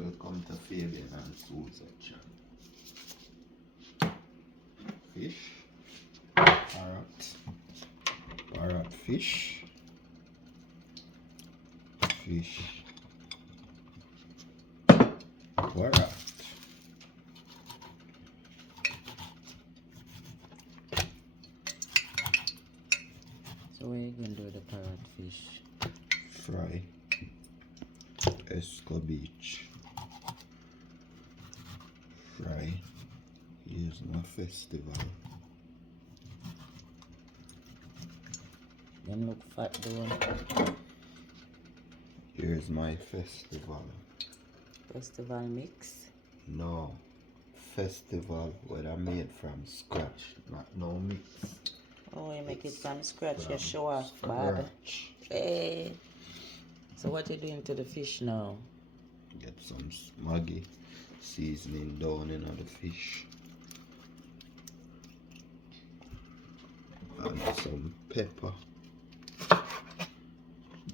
Welcome to Fabian and Susan channel. Fish, parrot fish, parrot. So what are you going to do with the parrot fish? Fry. Escovitch. Fry. Here's my festival. Them look fat though. Here's my festival. Festival mix? No. Festival what I made from scratch, not no mix. Oh, you make it from scratch, you show off, bad. Hey. So what are you doing to the fish now? Get some Maggi seasoning down in the fish. And some pepper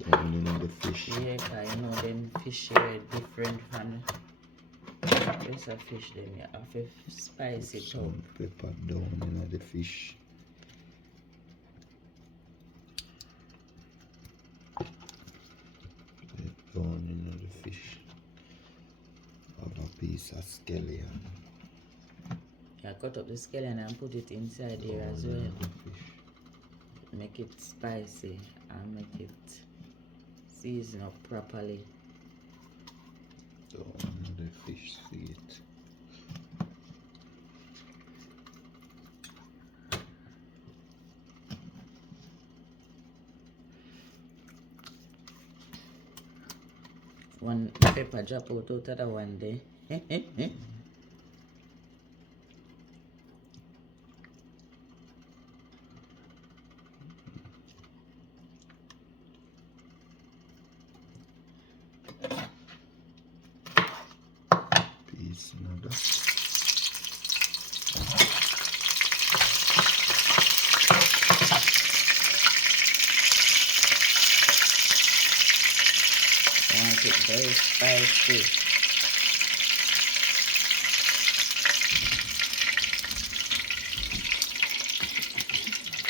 down in the fish. Yeah, cause you know them fish are different from there's a fish then you have to spice it up. Some pepper down in the fish. Down in the fish. Have a piece of scallion. Yeah, cut up the scallion and put it inside here as well. Make it spicy and make it season up properly. Down in the fish feet. One pepper drop out of the one day. Piece another. I want it very spicy.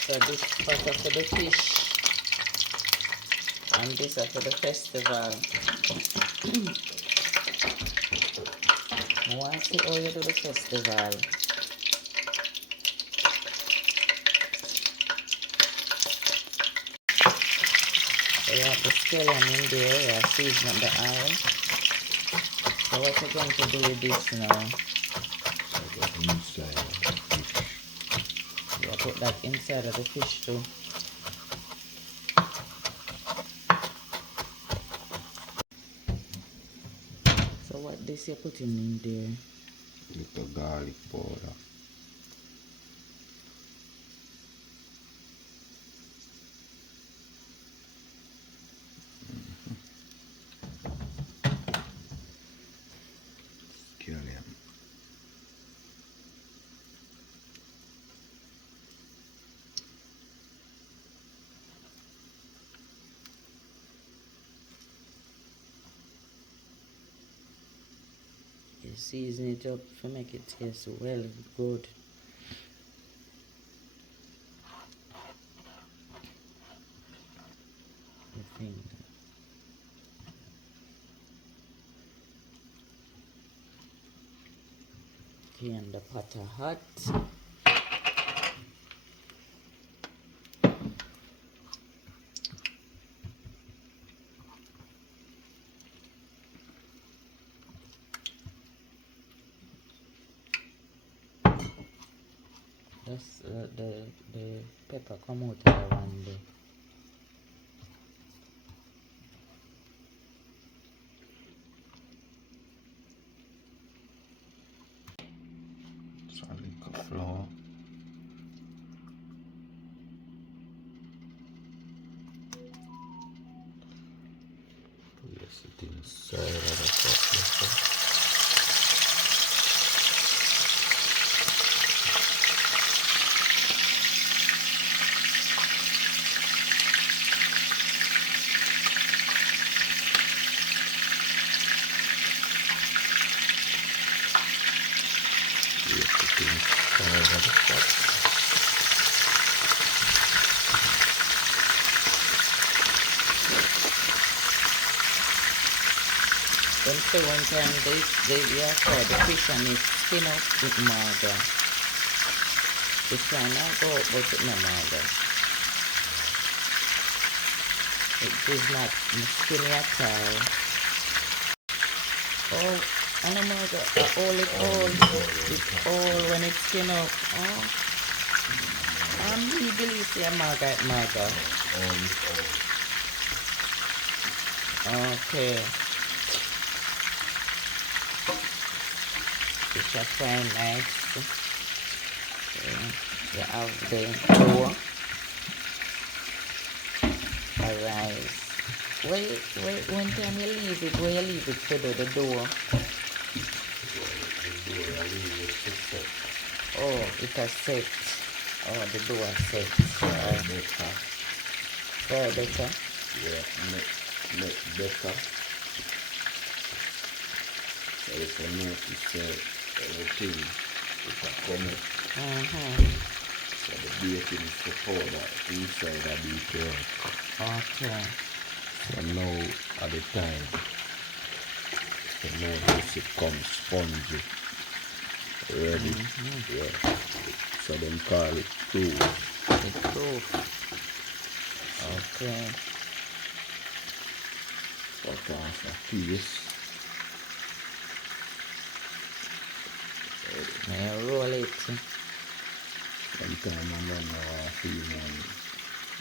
So this part of the fish and this after the festival. I want to see how you do the festival. So you have the scallion in there, you have season up the oil. So what you're going to do with this now? Inside of the fish. You put that inside of the fish too. So what this you're putting in there? Little garlic powder. Scallion. You season it up to make it taste well good. I think. Okay, and the pot are hot. Just the pepper come out of the one day. Solid flour. Place it inside of the pot. things all over the pot. Them say one time they saw the fish and it skin up with mother. They try now go up but it no mother. It is not skinny at all. Oh, and a mother, all it all when it's skin up. Oh, he believes the mother. Okay. Fish are frying nice. You have the dough. Arise. When time you leave it, where you leave it to do the dough? Oh, it has set. Oh, the dough has set. Very better. Yeah, make better. So if I notice everything is a comment. So the baking is the powder inside the beef work. Okay. So now at the time, you notice it comes spongy. Ready. Yeah. So them call it proof. It's proof. Okay. Cut off a piece. Now roll it. Sometimes I don't know how I feel man.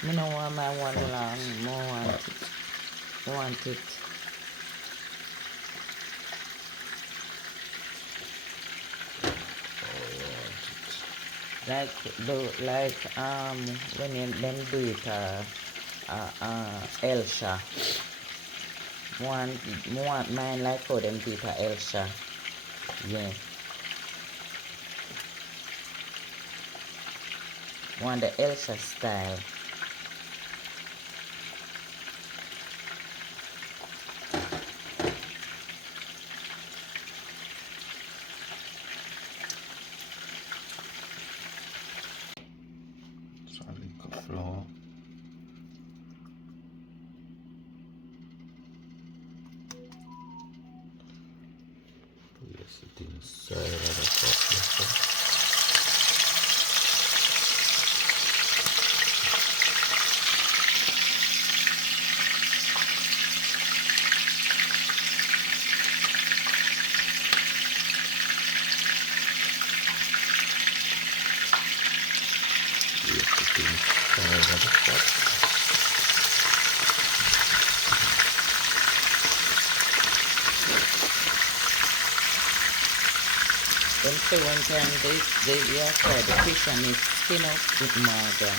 I don't want my one long. More want it. Like when them do it Elsha. Want mine like how them do it Elsha. Yeah. Want the Elsha style. Solid flour. Place it inside of the pot. Them say one time they saw the fish and it skin up with mother.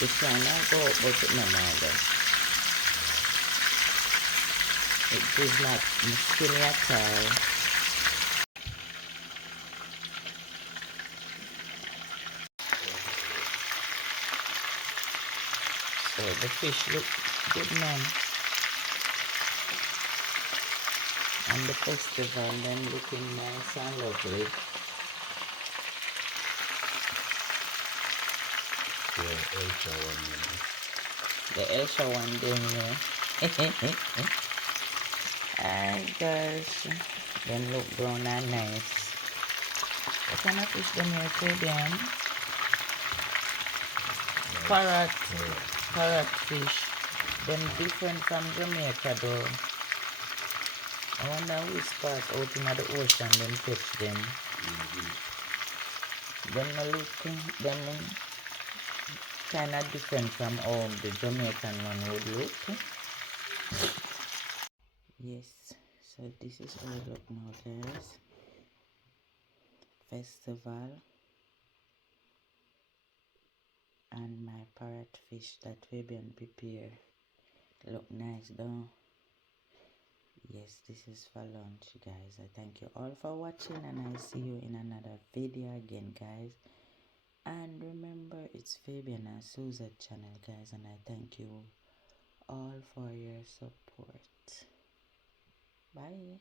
They try now go up but it no mother. It is not skinny at all. So the fish look good man. And the festival them looking nice and lovely. Yeah, Elsha one. The Elsha one them here. Hi gosh. Them look brown and nice. What kind of fish them here, Fabian? Parrot fish. Them different from Jamaica though. I wonder which part out in the ocean them catch them. Them no look them kind of different from how the Jamaican one would look. Yes, so this is how it look now guys. Festival and my parrot fish that we been prepare. Look nice though. Yes, this is for lunch guys. I thank you all for watching and I see you in another video again guys. And remember, it's Fabian and Susan channel guys, and I thank you all for your support. Bye.